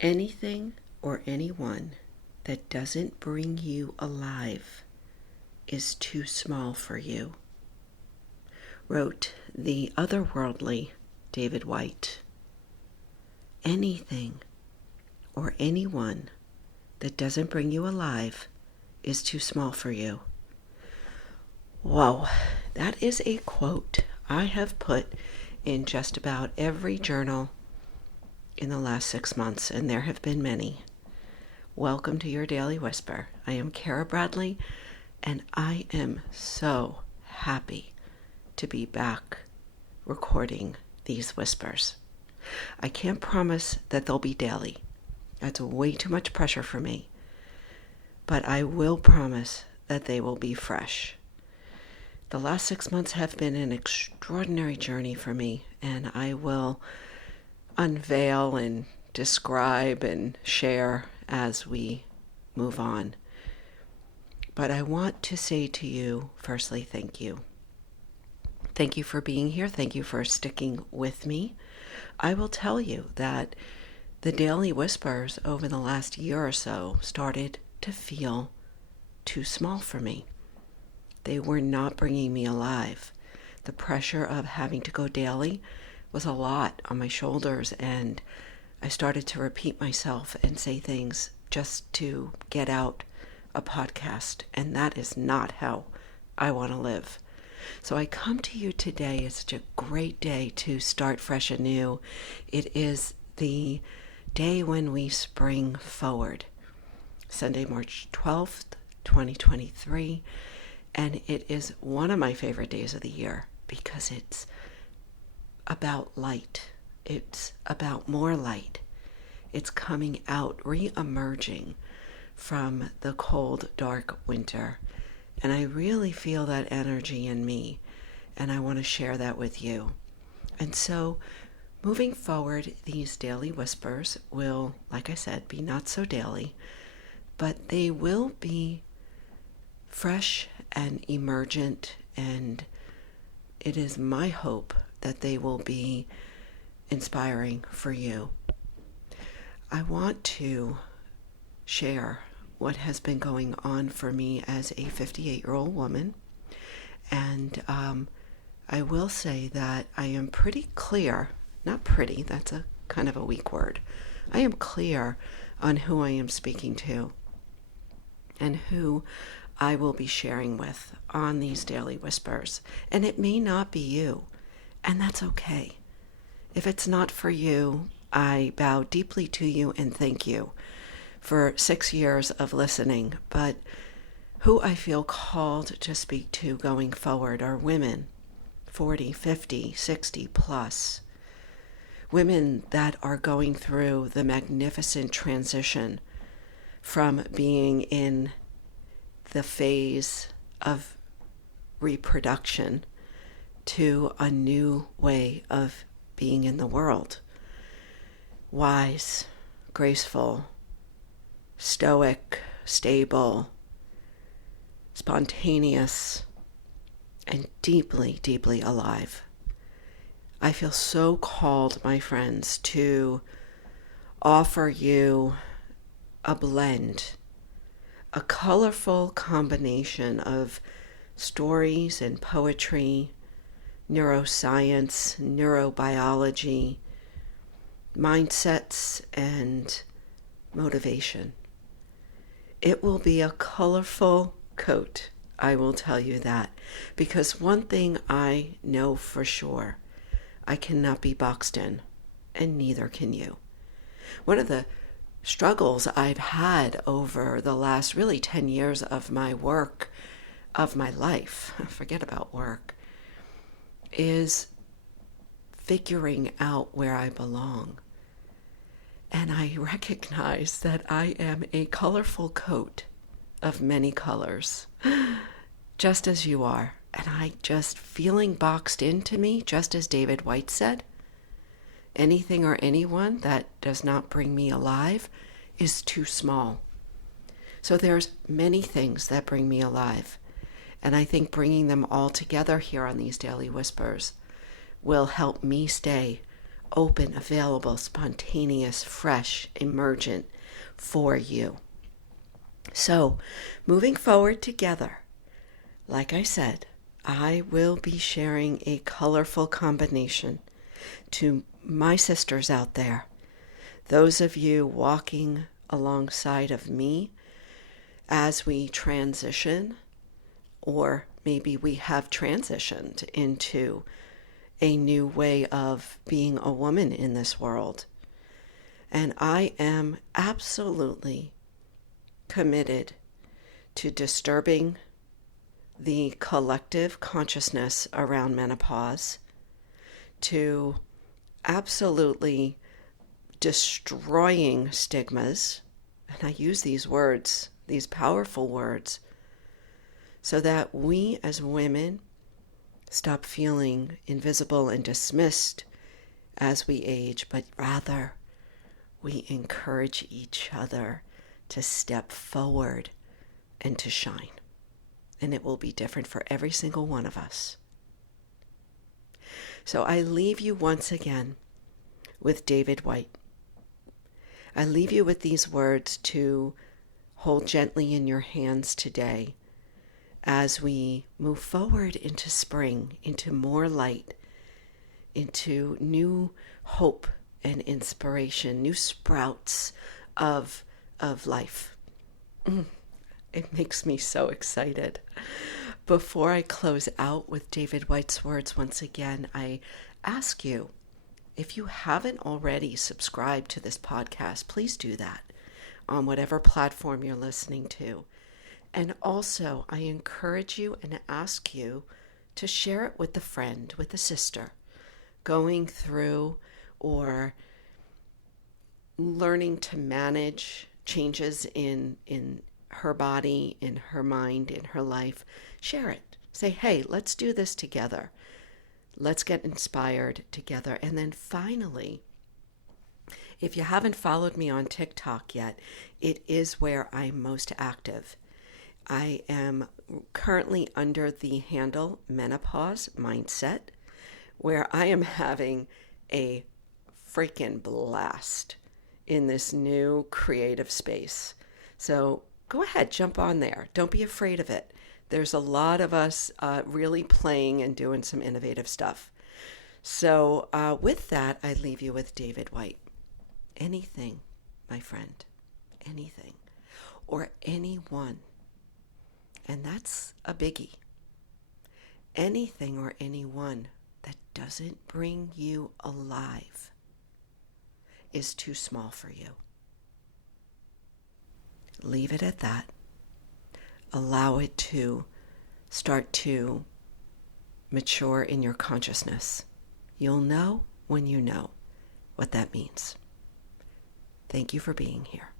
Anything or anyone that doesn't bring you alive is too small for you, wrote the otherworldly David Whyte. Anything or anyone that doesn't bring you alive is too small for you. Whoa, that is a quote I have put in just about every journal in the last 6 months, and there have been many. Welcome to your Daily Whisper. I am Kara Bradley, and I am so happy to be back recording these whispers. I can't promise that they'll be daily. That's way too much pressure for me. But I will promise that they will be fresh. The last 6 months have been an extraordinary journey for me, and I will unveil and describe and share as we move on. But I want to say to you, firstly, thank you. Thank you for being here. Thank you for sticking with me. I will tell you that the Daily Whispers over the last year or so started to feel too small for me. They were not bringing me alive. The pressure of having to go daily was a lot on my shoulders, and I started to repeat myself and say things just to get out a podcast, and that is not how I want to live. So I come to you today. It's such a great day to start fresh anew. It is the day when we spring forward, Sunday, March 12th, 2023, and it is one of my favorite days of the year because it's about light. It's about more light. It's coming out, re-emerging from the cold, dark winter. And I really feel that energy in me, and I want to share that with you. And so, moving forward, these daily whispers will, like I said, be not so daily, but they will be fresh and emergent, and it is my hope that they will be inspiring for you. I want to share what has been going on for me as a 58-year-old woman, and I will say that I am pretty clear, not pretty, that's a kind of a weak word. I am clear on who I am speaking to and who I will be sharing with on these daily whispers. And it may not be you, and that's okay. If it's not for you, I bow deeply to you and thank you for 6 years of listening. But who I feel called to speak to going forward are women 40, 50, 60 plus. Women that are going through the magnificent transition from being in the phase of reproduction to a new way of being in the world. Wise, graceful, stoic, stable, spontaneous, and deeply, deeply alive. I feel so called, my friends, to offer you a blend, a colorful combination of stories and poetry, neuroscience, neurobiology, mindsets, and motivation. It will be a colorful coat, I will tell you that, because one thing I know for sure, I cannot be boxed in, and neither can you. One of the struggles I've had over the last really 10 years of my work, of my life, forget about work, is figuring out where I belong. And I recognize that I am a colorful coat of many colors, just as you are. And I just feeling boxed into me, just as David Whyte said, anything or anyone that does not bring me alive is too small. So there's many things that bring me alive. And I think bringing them all together here on these Daily Whispers will help me stay open, available, spontaneous, fresh, emergent for you. So, moving forward together, like I said, I will be sharing a colorful combination to my sisters out there, those of you walking alongside of me as we transition, or maybe we have transitioned into a new way of being a woman in this world. And I am absolutely committed to disturbing the collective consciousness around menopause, to absolutely destroying stigmas, and I use these words, these powerful words, so that we as women stop feeling invisible and dismissed as we age, but rather we encourage each other to step forward and to shine. And it will be different for every single one of us. So I leave you once again with David Whyte. I leave you with these words to hold gently in your hands today as we move forward into spring, into more light, into new hope and inspiration, new sprouts of life. It makes me so excited. Before I close out with David Whyte's words once again, I ask you, if you haven't already subscribed to this podcast, please do that on whatever platform you're listening to. And also, I encourage you and ask you to share it with a friend, with a sister, going through or learning to manage changes in her body, in her mind, in her life. Share it. Say, hey, let's do this together. Let's get inspired together. And then finally, if you haven't followed me on TikTok yet, it is where I'm most active. I am currently under the handle Menopause Mindset, where I am having a freaking blast in this new creative space. So go ahead, jump on there. Don't be afraid of it. There's a lot of us really playing and doing some innovative stuff. So with that, I leave you with David Whyte. Anything, my friend, anything, or anyone, and that's a biggie. Anything or anyone that doesn't bring you alive is too small for you. Leave it at that. Allow it to start to mature in your consciousness. You'll know when you know what that means. Thank you for being here.